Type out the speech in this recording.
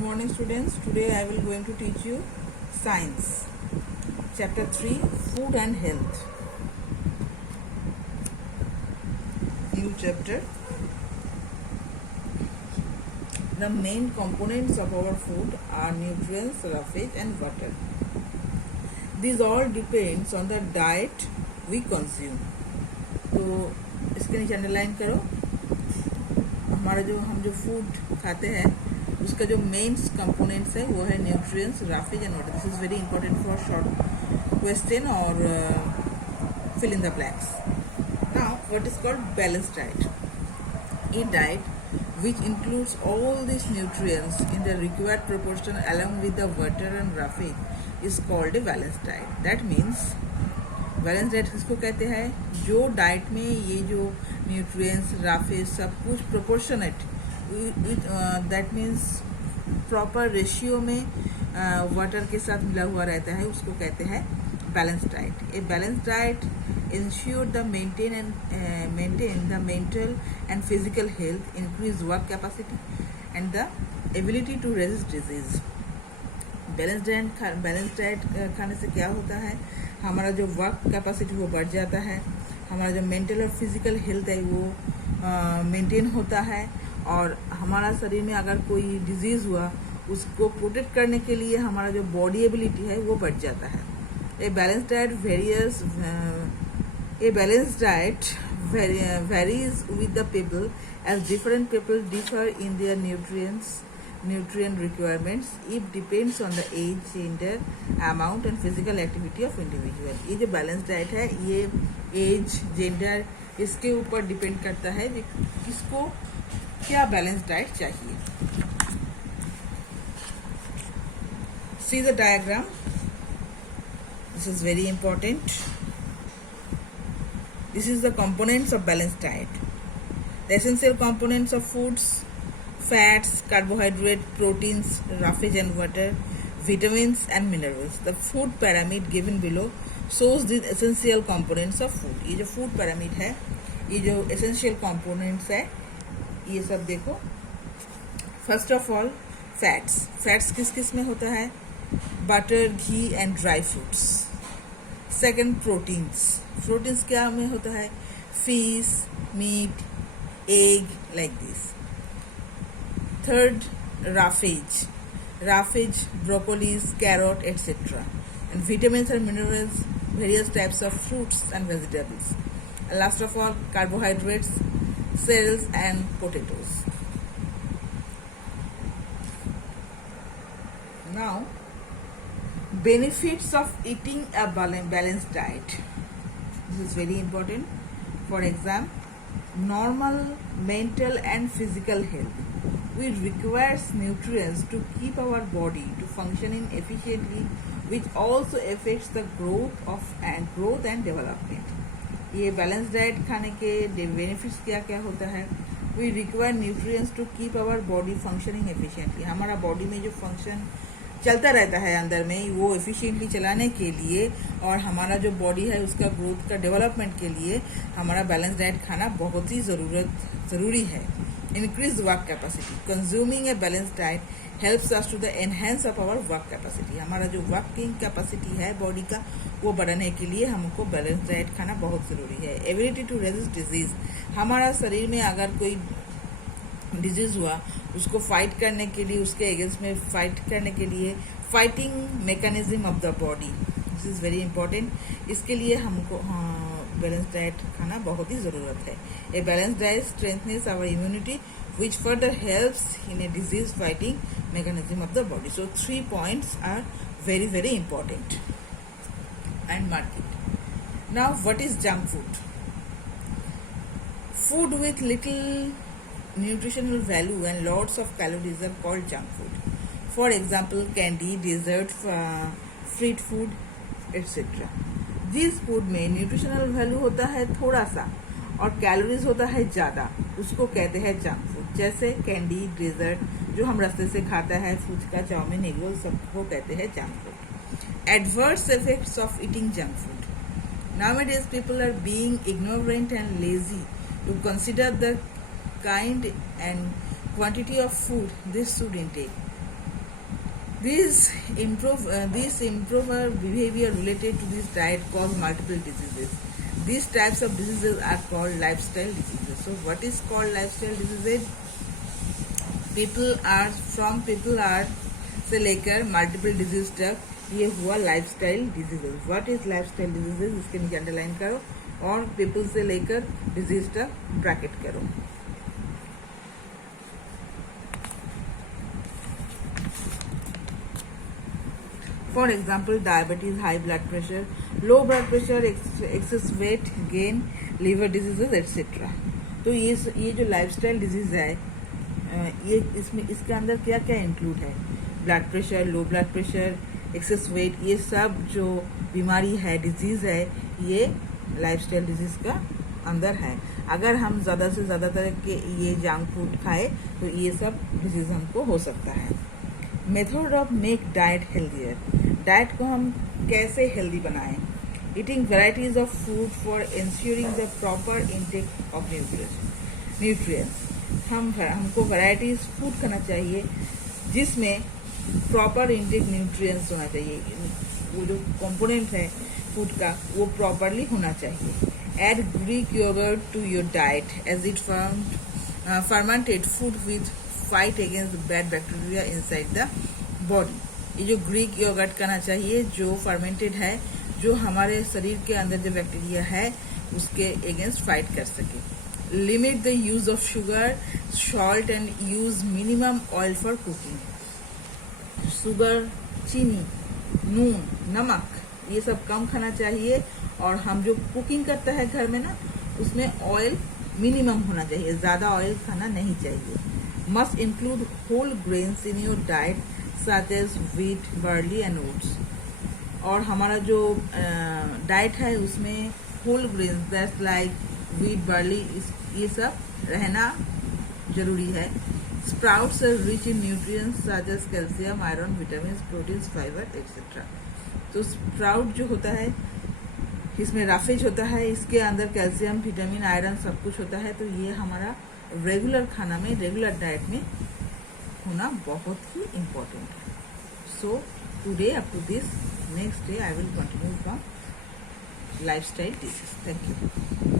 morning students. Today I will going to teach you science chapter 3 food and health. New chapter. The main components of our food are nutrients, roughage and water. These all depends on the diet we consume. तो इसके नीचे underline करो. हमारा हम जो food खाते हैं उसका जो मेन कंपोनेंट्स है वो है nutrients, roughage and water. This is very important for short question और fill in the blanks. Now what is called balanced diet? A diet which includes all these nutrients in the required proportion along with the water and roughage is called a balanced diet. That means balance diet किसको कहते हैं? जो diet में ये जो nutrients, roughage सब कुछ proportionate, that means proper ratio में वाटर के साथ मिला हुआ रहता है, उसको कहते हैं balance diet. A balance diet ensure the maintain the mental and physical health, increase work capacity and the ability to resist disease. Balance diet खाने से क्या होता है? हमारा जो वर्क कैपेसिटी वो बढ़ जाता है, हमारा जो मेंटल और फिजिकल हेल्थ है वो मेंटेन होता है, और हमारा शरीर में अगर कोई डिजीज़ हुआ उसको प्रोटेक्ट करने के लिए हमारा जो बॉडी एबिलिटी है वो बढ़ जाता है. A balance diet varies with the people as different people differ in their nutrient requirements. It depends on the age, gender, amount and physical activity of individual. ये जो बैलेंस डाइट है ये as, gender इसके ऊपर depend करता है कि किसको क्या बैलेंस डाइट चाहिए. See the diagram. This is very important. This is the components of balanced diet. The essential components of foods: fats, carbohydrate, proteins, roughage and water, vitamins and minerals. The food pyramid given below shows the essential components of food. ये जो food pyramid है, ये जो essential components है, ये सब देखो. First of all, fats. Fats किस किस में होता है? Butter, ghee and dry fruits. Second, proteins. Proteins क्या में होता है? Fish, meat, egg, like this. Third, roughage, broccolis, carrot, etc. And vitamins and minerals, various types of fruits and vegetables. And last of all, carbohydrates, cereals and potatoes. Now, benefits of eating a balanced diet. This is very important. For example, normal mental and physical health. It requires nutrients to keep our body to functioning efficiently, which also affects the growth and development. ये balance diet खाने के benefits क्या क्या होता है? We require nutrients to keep our body functioning efficiently. हमारा body में जो फंक्शन चलता रहता है अंदर में वो एफिशिएंटली चलाने के लिए, और हमारा जो बॉडी है उसका ग्रोथ का डेवलपमेंट के लिए हमारा बैलेंस डाइट खाना बहुत ही ज़रूरी है. Increase work capacity. Consuming a balanced diet helps us to the enhance of our work capacity. हमारा जो वर्किंग कैपेसिटी है बॉडी का वो बढ़ाने के लिए हमको बैलेंस डाइट खाना बहुत ज़रूरी है. Ability to resist disease. हमारा शरीर में अगर कोई डिजीज हुआ उसको फाइट करने के लिए, उसके अगेंस्ट में फाइट करने के लिए fighting mechanism of the body, this is very important. इसके लिए हमको बैलेंस डाइट खाना बहुत ही ज़रूरत है. A balance diet strengthness our immunity which further helps in a disease fighting mechanism of the body. So 3 points are very very important. And mark it. Now what is junk food? Food with little nutritional value and lots of calories are called junk food. For example, candy, dessert, street food, etc. जिस food में nutritional value होता है थोड़ा सा और calories होता है ज़्यादा, उसको कहते हैं जंक फूड. जैसे कैंडी, डेजर्ट जो हम रास्ते से खाता है, फुचका, चाउमीन, एग रोल, सबको कहते हैं junk food. Adverse effects of eating junk food. Nowadays people are being ignorant and lazy to consider the kind and quantity of food they should intake. This improper behavior related to this diet cause multiple diseases. These types of diseases are called lifestyle diseases. So what is called lifestyle diseases? people are से लेकर multiple disease तक ये हुआ lifestyle diseases. What is lifestyle diseases? इसके नीचे underline करो और people से लेकर डिजीज तक ब्रैकेट करो. For example, diabetes, high blood pressure, low blood pressure, excess weight gain, liver diseases, etc. तो ये जो लाइफस्टाइल डिजीज है ये इसमें इसके अंदर क्या क्या इंक्लूड है? Blood pressure, low blood pressure, access wait, ये सब जो बीमारी है, डिजीज़ है, ये लाइफस्टाइल डिजीज़ का अंदर है. अगर हम ज़्यादा से ज़्यादा तरह के ये जंक फूड खाए तो ये सब डिजीज़ हमको हो सकता है. Method of make diet healthier. Diet को हम कैसे हेल्दी बनाएं? Eating varieties of food for ensuring the proper intake of nutrients. हमको वैराइटीज फूड खाना चाहिए जिसमें प्रॉपर इनटेक न्यूट्रिएंट्स होना चाहिए. वो जो कंपोनेंट है फूड का वो प्रॉपरली होना चाहिए. Add Greek yogurt to your diet as it fermented food with fight against bad bacteria inside the body. ये जो ग्रीक योगर्ट करना चाहिए जो फर्मेंटेड है, जो हमारे शरीर के अंदर जो बैक्टीरिया है उसके अगेंस्ट फाइट कर सके. Limit the use of sugar, salt and use minimum oil for cooking. Sugar, चीनी, नून, नमक ये सब कम खाना चाहिए और हम जो कुकिंग करता है घर में ना उसमें ऑयल मिनिमम होना चाहिए, ज़्यादा ऑयल खाना नहीं चाहिए. Must include whole grains in your diet such as wheat, barley and oats. और हमारा जो डाइट है उसमें whole grains that's like wheat, barley, ये सब रहना जरूरी है. Sprouts are rich in nutrients such as calcium, iron, vitamin, proteins, fibre etcetera. तो स्प्राउट जो होता है इसमें राफेज होता है, इसके अंदर कैल्शियम, विटामिन, आयरन सब कुछ होता है. तो ये हमारा रेगुलर खाना में, रेगुलर डाइट में होना बहुत ही इम्पोर्टेंट है. So today up to this, next day I will continue from lifestyle disease. Thank you.